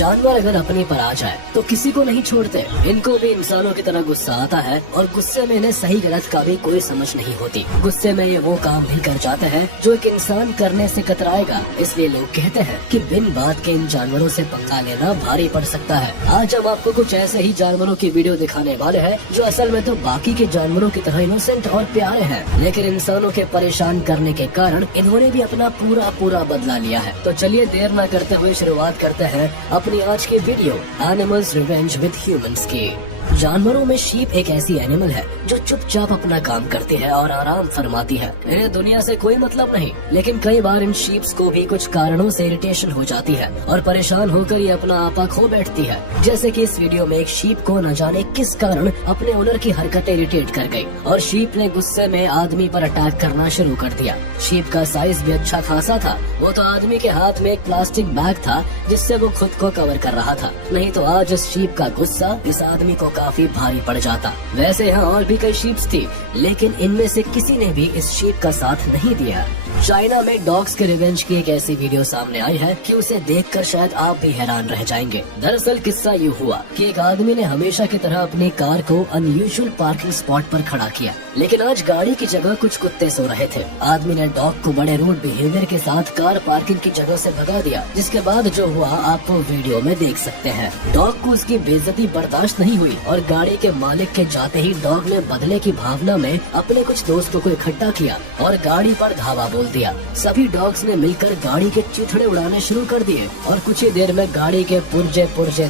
जानवर अगर अपने पर आ जाए तो किसी को नहीं छोड़ते। इनको भी इंसानों की तरह गुस्सा आता है और गुस्से में इन्हें सही गलत का भी कोई समझ नहीं होती। गुस्से में ये वो काम भी कर जाते हैं जो एक इंसान करने से कतराएगा। इसलिए लोग कहते हैं कि बिन बात के इन जानवरों से पंगा लेना भारी पड़ सकता है। आज हम आपको कुछ ऐसे ही जानवरों की वीडियो दिखाने वाले हैं जो असल में तो बाकी के जानवरों की तरह इनोसेंट और प्यारे हैं, लेकिन इंसानों के परेशान करने के कारण इन्होंने भी अपना पूरा बदला लिया है। तो चलिए देर न करते हुए शुरुआत करते हैं अपनी आज की video animals revenge with humans की। जानवरों में शीप एक ऐसी एनिमल है जो चुपचाप अपना काम करती है और आराम फरमाती है। इन्हें दुनिया से कोई मतलब नहीं, लेकिन कई बार इन शीप्स को भी कुछ कारणों से इरिटेशन हो जाती है और परेशान होकर ये अपना आपा खो बैठती है। जैसे कि इस वीडियो में एक शीप को न जाने किस कारण अपने ओनर की हरकतें इरिटेट कर गई और शीप ने गुस्से में आदमी पर अटैक करना शुरू कर दिया। शीप का साइज भी अच्छा खासा था। वो तो आदमी के हाथ में एक प्लास्टिक बैग था जिससे वो खुद को कवर कर रहा था, नहीं तो आज इस शीप का गुस्सा इस आदमी को काफी भारी पड़ जाता। वैसे यहाँ और भी कई शीप्स थी, लेकिन इनमें से किसी ने भी इस शीप का साथ नहीं दिया। चाइना में डॉग्स के रिवेंज की एक ऐसी वीडियो सामने आई है कि उसे देखकर शायद आप भी हैरान रह जाएंगे। दरअसल किस्सा यूँ हुआ कि एक आदमी ने हमेशा की तरह अपनी कार को अनयूजुअल पार्किंग स्पॉट पर खड़ा किया, लेकिन आज गाड़ी की जगह कुछ कुत्ते सो रहे थे। आदमी ने डॉग को बड़े रूड बिहेवियर के साथ कार पार्किंग की जगह से भगा दिया, जिसके बाद जो हुआ आप वीडियो में देख सकते हैं। डॉग को उसकी बेइज्जती बर्दाश्त नहीं हुई और गाड़ी के मालिक के जाते ही डॉग ने बदले की भावना में अपने कुछ दोस्तों को इकट्ठा किया और गाड़ी पर धावा बोल दिया। सभी डॉग्स ने मिलकर गाड़ी के चूथड़े उड़ाने शुरू कर दिए और कुछ ही देर में गाड़ी के पुर्जे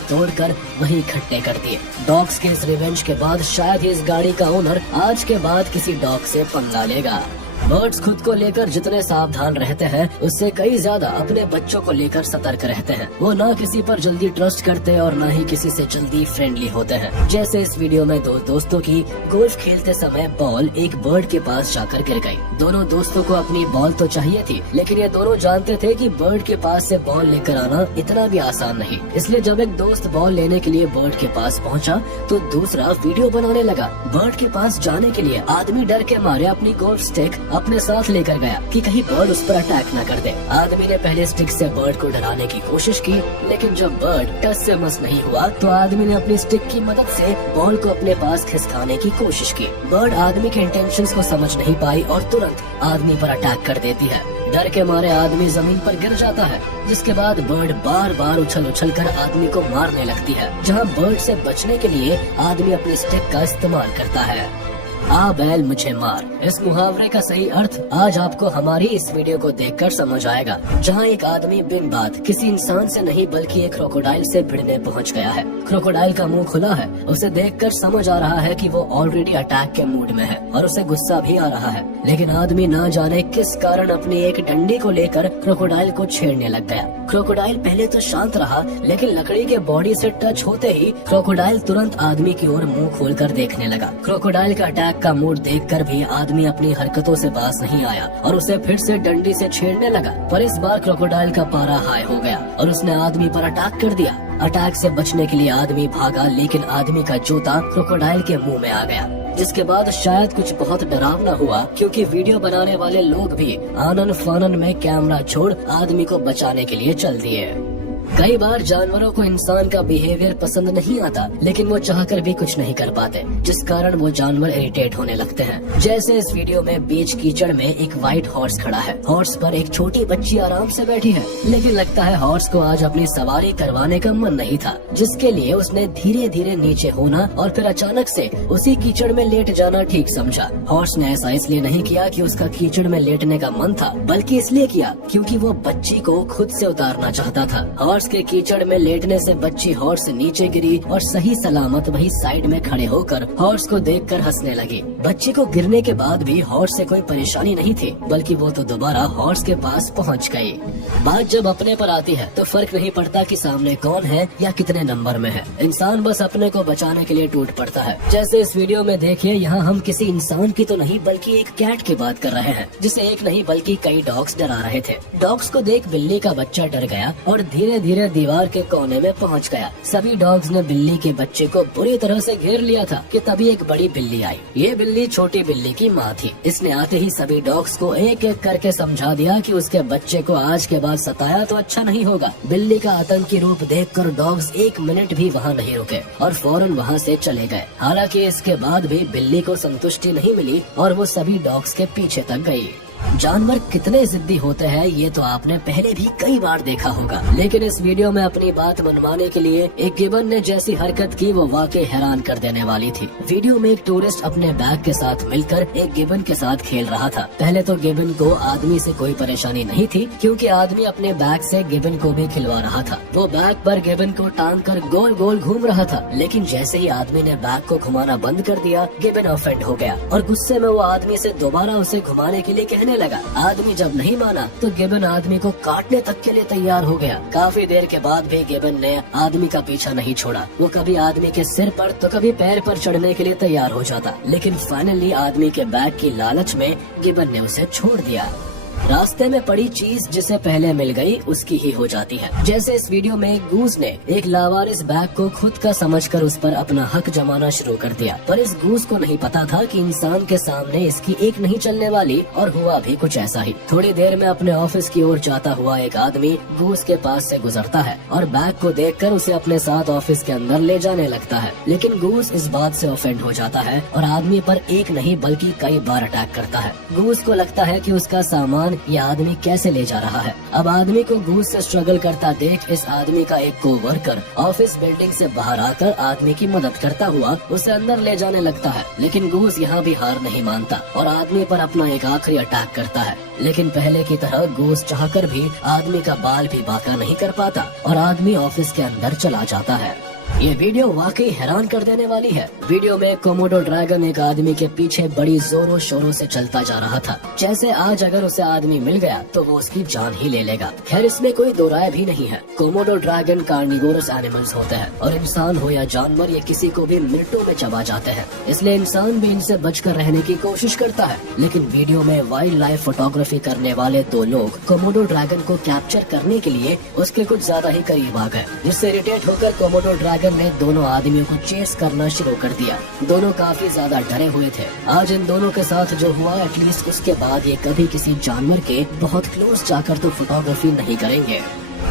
तोड़कर वहीं इकट्ठे कर दिए। डॉग्स के इस रिवेंज के बाद शायद ही इस गाड़ी का ओनर आज के बाद किसी डॉग से पंगा लेगा। बर्ड्स खुद को लेकर जितने सावधान रहते हैं उससे कई ज्यादा अपने बच्चों को लेकर सतर्क रहते हैं। वो ना किसी पर जल्दी ट्रस्ट करते और ना ही किसी से जल्दी फ्रेंडली होते हैं। जैसे इस वीडियो में दो दोस्तों की गोल्फ खेलते समय बॉल एक बर्ड के पास जाकर गिर गई। दोनों दोस्तों को अपनी बॉल तो चाहिए थी, लेकिन ये दोनों जानते थे कि बर्ड के पास से बॉल लेकर आना इतना भी आसान नहीं। इसलिए जब एक दोस्त बॉल लेने के लिए बर्ड के पास पहुँचा तो दूसरा वीडियो बनाने लगा। बर्ड के पास जाने के लिए आदमी डर के मारे अपनी गोल्फ स्टिक अपने साथ लेकर गया कि कहीं बर्ड उस पर अटैक न कर दे। आदमी ने पहले स्टिक से बर्ड को डराने की कोशिश की, लेकिन जब बर्ड टच से मस नहीं हुआ तो आदमी ने अपनी स्टिक की मदद से बॉल को अपने पास खिसकाने की कोशिश की। बर्ड आदमी के इंटेंशंस को समझ नहीं पाई और तुरंत आदमी पर अटैक कर देती है। डर के मारे आदमी जमीन पर गिर जाता है, जिसके बाद बर्ड बार उछल कर आदमी को मारने लगती है, जहां बर्ड से बचने के लिए आदमी अपनी स्टिक का इस्तेमाल करता है। आ बैल मुझे मार, इस मुहावरे का सही अर्थ आज आपको हमारी इस वीडियो को देखकर समझ आएगा, जहां एक आदमी बिन बात किसी इंसान से नहीं बल्कि एक क्रोकोडाइल से भिड़ने पहुंच गया है। क्रोकोडाइल का मुंह खुला है, उसे देखकर समझ आ रहा है कि वो ऑलरेडी अटैक के मूड में है और उसे गुस्सा भी आ रहा है, लेकिन आदमी ना जाने किस कारण अपनी एक डंडी को लेकर क्रोकोडाइल को छेड़ने लग गया। क्रोकोडाइल पहले तो शांत रहा, लेकिन लकड़ी के बॉडी से टच होते ही क्रोकोडाइल तुरंत आदमी की ओर मुंह खोलकर देखने लगा। क्रोकोडाइल का अटैक का मूड देखकर भी आदमी अपनी हरकतों से बाज नहीं आया और उसे फिर से डंडी से छेड़ने लगा, पर इस बार क्रोकोडाइल का पारा हाई हो गया और उसने आदमी पर अटैक कर दिया। अटैक से बचने के लिए आदमी भागा, लेकिन आदमी का जूता क्रोकोडाइल के मुंह में आ गया, जिसके बाद शायद कुछ बहुत डरावना हुआ, क्योंकि वीडियो बनाने वाले लोग भी आनन फानन में कैमरा छोड़ आदमी को बचाने के लिए चल दिए। कई बार जानवरों को इंसान का बिहेवियर पसंद नहीं आता, लेकिन वो चाहकर भी कुछ नहीं कर पाते, जिस कारण वो जानवर इरिटेट होने लगते हैं। जैसे इस वीडियो में बीच कीचड़ में एक व्हाइट हॉर्स खड़ा है। हॉर्स पर एक छोटी बच्ची आराम से बैठी है, लेकिन लगता है हॉर्स को आज अपनी सवारी करवाने का मन नहीं था, जिसके लिए उसने धीरे धीरे नीचे होना और फिर अचानक से उसी कीचड़ में लेट जाना ठीक समझा। हॉर्स ने ऐसा इसलिए नहीं किया कि उसका कीचड़ में लेटने का मन था, बल्कि इसलिए किया क्योंकि वो बच्ची को खुद से उतारना चाहता था। हॉर्स के कीचड़ में लेटने से बच्ची हॉर्स से नीचे गिरी और सही सलामत वही साइड में खड़े होकर हॉर्स को देखकर हंसने लगी। बच्ची को गिरने के बाद भी हॉर्स से कोई परेशानी नहीं थी, बल्कि वो तो दोबारा हॉर्स के पास पहुंच गई। बात जब अपने पर आती है तो फर्क नहीं पड़ता कि सामने कौन है या कितने नंबर में है, इंसान बस अपने को बचाने के लिए टूट पड़ता है। जैसे इस वीडियो में देखिए, यहाँ हम किसी इंसान की तो नहीं बल्कि एक कैट की बात कर रहे हैं, जिसे एक नहीं बल्कि कई डॉग्स डरा रहे थे। डॉग्स को देख बिल्ली का बच्चा डर गया और धीरे धीरे दीवार के कोने में पहुंच गया। सभी डॉग्स ने बिल्ली के बच्चे को बुरी तरह से घेर लिया था कि तभी एक बड़ी बिल्ली आई। ये बिल्ली छोटी बिल्ली की माँ थी। इसने आते ही सभी डॉग्स को एक एक करके समझा दिया कि उसके बच्चे को आज के बाद सताया तो अच्छा नहीं होगा। बिल्ली का आतंकी रूप देखकर डॉग्स 1 मिनट भी वहाँ नहीं रुके और फौरन वहाँ से चले गए। हालांकि इसके बाद भी बिल्ली को संतुष्टि नहीं मिली और वो सभी डॉग्स के पीछे तक गई। जानवर कितने जिद्दी होते हैं ये तो आपने पहले भी कई बार देखा होगा, लेकिन इस वीडियो में अपनी बात मनवाने के लिए एक गिबन ने जैसी हरकत की वो वाकई हैरान कर देने वाली थी। वीडियो में एक टूरिस्ट अपने बैग के साथ मिलकर एक गिबन के साथ खेल रहा था। पहले तो गिबन को आदमी से कोई परेशानी नहीं थी क्योंकि आदमी अपने बैग से गिबन को भी खिलवा रहा था। वो बैग पर गिबन को टांग कर गोल गोल घूम रहा था, लेकिन जैसे ही आदमी ने बैग को घुमाना बंद कर दिया गिबन ऑफेंड हो गया और गुस्से में वो आदमी से दोबारा उसे घुमाने के लिए कहने लगा। आदमी जब नहीं माना तो गिबन आदमी को काटने तक के लिए तैयार हो गया। काफी देर के बाद भी गिबन ने आदमी का पीछा नहीं छोड़ा। वो कभी आदमी के सिर पर तो कभी पैर पर चढ़ने के लिए तैयार हो जाता, लेकिन फाइनली आदमी के बैग की लालच में गिबन ने उसे छोड़ दिया। रास्ते में पड़ी चीज जिसे पहले मिल गई उसकी ही हो जाती है। जैसे इस वीडियो में गूस ने एक लावारिस बैग को खुद का समझकर उस पर अपना हक जमाना शुरू कर दिया, पर इस गूस को नहीं पता था कि इंसान के सामने इसकी एक नहीं चलने वाली, और हुआ भी कुछ ऐसा ही। थोड़ी देर में अपने ऑफिस की ओर जाता हुआ एक आदमी गूस के पास से गुजरता है और बैग को देखकर उसे अपने साथ ऑफिस के अंदर ले जाने लगता है, लेकिन गूस इस बात से ऑफेंड हो जाता है और आदमी पर एक नहीं बल्कि कई बार अटैक करता है। गूस को लगता है कि उसका सामान ये आदमी कैसे ले जा रहा है। अब आदमी को गूस से स्ट्रगल करता देख इस आदमी का एक कोवर्कर ऑफिस बिल्डिंग से बाहर आकर आदमी की मदद करता हुआ उसे अंदर ले जाने लगता है, लेकिन गूस यहाँ भी हार नहीं मानता और आदमी पर अपना एक आखिरी अटैक करता है। लेकिन पहले की तरह गूस चाहकर भी आदमी का बाल भी बांका नहीं कर पाता और आदमी ऑफिस के अंदर चला जाता है। ये वीडियो वाकई हैरान कर देने वाली है। वीडियो में कोमोडो ड्रैगन एक आदमी के पीछे बड़ी जोरों शोरों से चलता जा रहा था, जैसे आज अगर उसे आदमी मिल गया तो वो उसकी जान ही ले लेगा। खैर इसमें कोई दो राय भी नहीं है। कोमोडो ड्रैगन कार्निवोरस एनिमल्स होते हैं और इंसान हो या जानवर ये किसी को भी मिनटों में चबा जाते हैं, इसलिए इंसान भी इनसे बचकर रहने की कोशिश करता है। लेकिन वीडियो में वाइल्ड लाइफ फोटोग्राफी करने वाले 2 लोग कोमोडो ड्रैगन को कैप्चर करने के लिए उसके कुछ ज्यादा ही करीब आ गए, जिससे इरिटेट होकर कोमोडो ड्रैगन ने दोनों आदमियों को चेस करना शुरू कर दिया। दोनों काफी ज्यादा डरे हुए थे। आज इन दोनों के साथ जो हुआ, एटलीस्ट उसके बाद ये कभी किसी जानवर के बहुत क्लोज जाकर तो फोटोग्राफी नहीं करेंगे।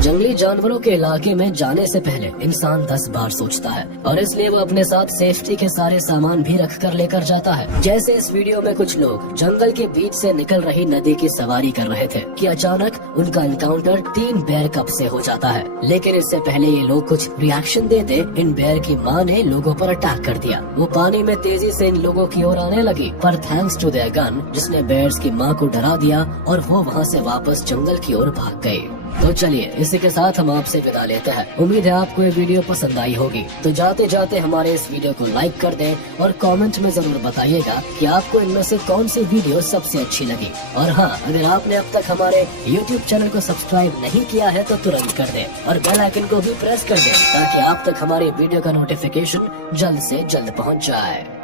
जंगली जानवरों के इलाके में जाने से पहले इंसान 10 बार सोचता है और इसलिए वो अपने साथ सेफ्टी के सारे सामान भी रख कर लेकर जाता है। जैसे इस वीडियो में कुछ लोग जंगल के बीच से निकल रही नदी की सवारी कर रहे थे कि अचानक उनका एनकाउंटर 3 बेयर कप से हो जाता है, लेकिन इससे पहले ये लोग कुछ रिएक्शन देते इन बेयर की माँ ने लोगों पर अटैक कर दिया। वो पानी में तेजी से इन लोगों की ओर आने लगी, पर थैंक्स टू देयर गन जिसने बेयर्स की माँ को डरा दिया और वो वहाँ से वापस जंगल की ओर भाग गए। तो चलिए इसी के साथ हम आपसे विदा लेते हैं। उम्मीद है आपको ये वीडियो पसंद आई होगी। तो जाते जाते हमारे इस वीडियो को लाइक कर दें और कमेंट में जरूर बताइएगा कि आपको इनमें से कौन सी वीडियो सबसे अच्छी लगी। और हाँ, अगर आपने अब तक हमारे YouTube चैनल को सब्सक्राइब नहीं किया है तो तुरंत कर दें और बेल आइकन को भी प्रेस कर दें ताकि आप तक हमारे वीडियो का नोटिफिकेशन जल्द से जल्द पहुँच जाए।